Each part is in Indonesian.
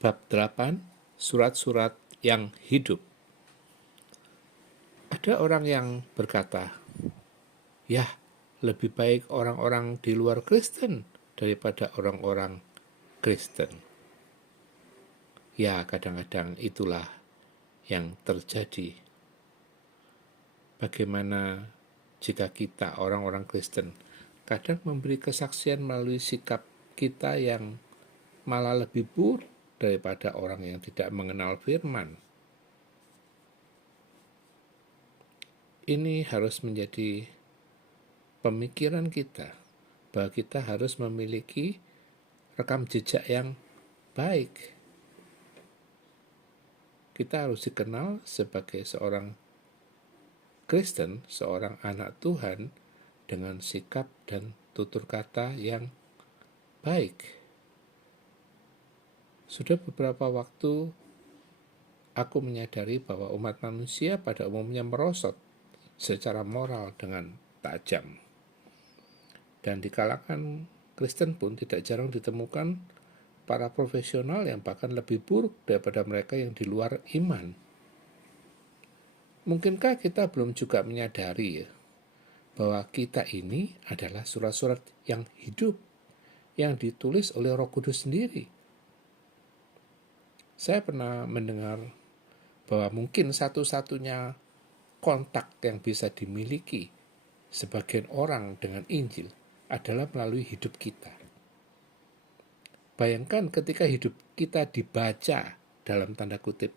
Bab 8, Surat-surat yang hidup. Ada orang yang berkata, "Ya, lebih baik orang-orang di luar Kristen daripada orang-orang Kristen." Ya, kadang-kadang itulah yang terjadi. Bagaimana jika kita, orang-orang Kristen, kadang memberi kesaksian melalui sikap kita yang malah lebih buruk daripada orang yang tidak mengenal firman. Ini harus menjadi pemikiran kita, bahwa kita harus memiliki rekam jejak yang baik. Kita harus dikenal sebagai seorang Kristen, seorang anak Tuhan dengan sikap dan tutur kata yang baik. Sudah beberapa waktu aku menyadari bahwa umat manusia pada umumnya merosot secara moral dengan tajam. Dan di kalangan Kristen pun tidak jarang ditemukan para profesional yang bahkan lebih buruk daripada mereka yang di luar iman. Mungkinkah kita belum juga menyadari bahwa kita ini adalah surat-surat yang hidup, yang ditulis oleh Roh Kudus sendiri? Saya pernah mendengar bahwa mungkin satu-satunya kontak yang bisa dimiliki sebagian orang dengan Injil adalah melalui hidup kita. Bayangkan ketika hidup kita dibaca, dalam tanda kutip,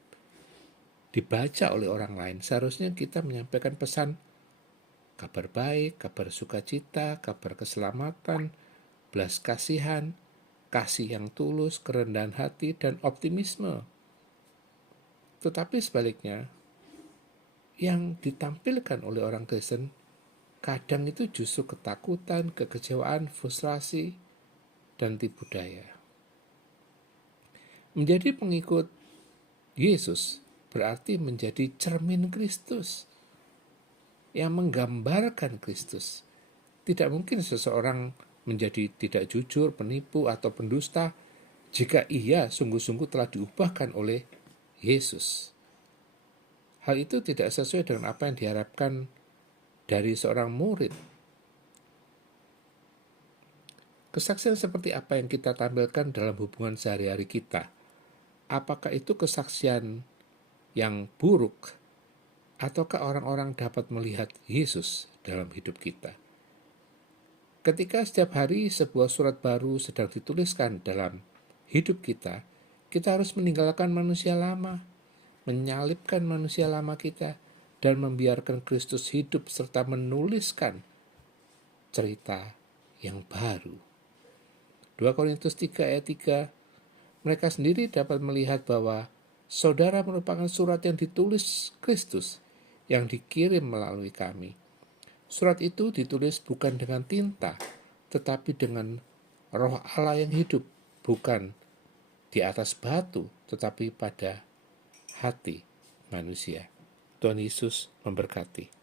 dibaca oleh orang lain, seharusnya kita menyampaikan pesan kabar baik, kabar sukacita, kabar keselamatan, belas kasihan, kasih yang tulus, kerendahan hati, dan optimisme. Tetapi sebaliknya, yang ditampilkan oleh orang Kristen kadang itu justru ketakutan, kekecewaan, frustrasi, dan tipu daya. Menjadi pengikut Yesus berarti menjadi cermin Kristus yang menggambarkan Kristus. Tidak mungkin seseorang menjadi tidak jujur, penipu, atau pendusta jika ia sungguh-sungguh telah diubahkan oleh Yesus. Hal itu tidak sesuai dengan apa yang diharapkan dari seorang murid. Kesaksian seperti apa yang kita tampilkan dalam hubungan sehari-hari kita? Apakah itu kesaksian yang buruk, ataukah orang-orang dapat melihat Yesus dalam hidup kita? Ketika setiap hari sebuah surat baru sedang dituliskan dalam hidup kita, kita harus meninggalkan manusia lama, menyalibkan manusia lama kita, dan membiarkan Kristus hidup serta menuliskan cerita yang baru. 2 Korintus 3 ayat 3, mereka sendiri dapat melihat bahwa saudara merupakan surat yang ditulis Kristus, yang dikirim melalui kami. Surat itu ditulis bukan dengan tinta, tetapi dengan Roh Allah yang hidup, bukan di atas batu, tetapi pada hati manusia. Tuhan Yesus memberkati.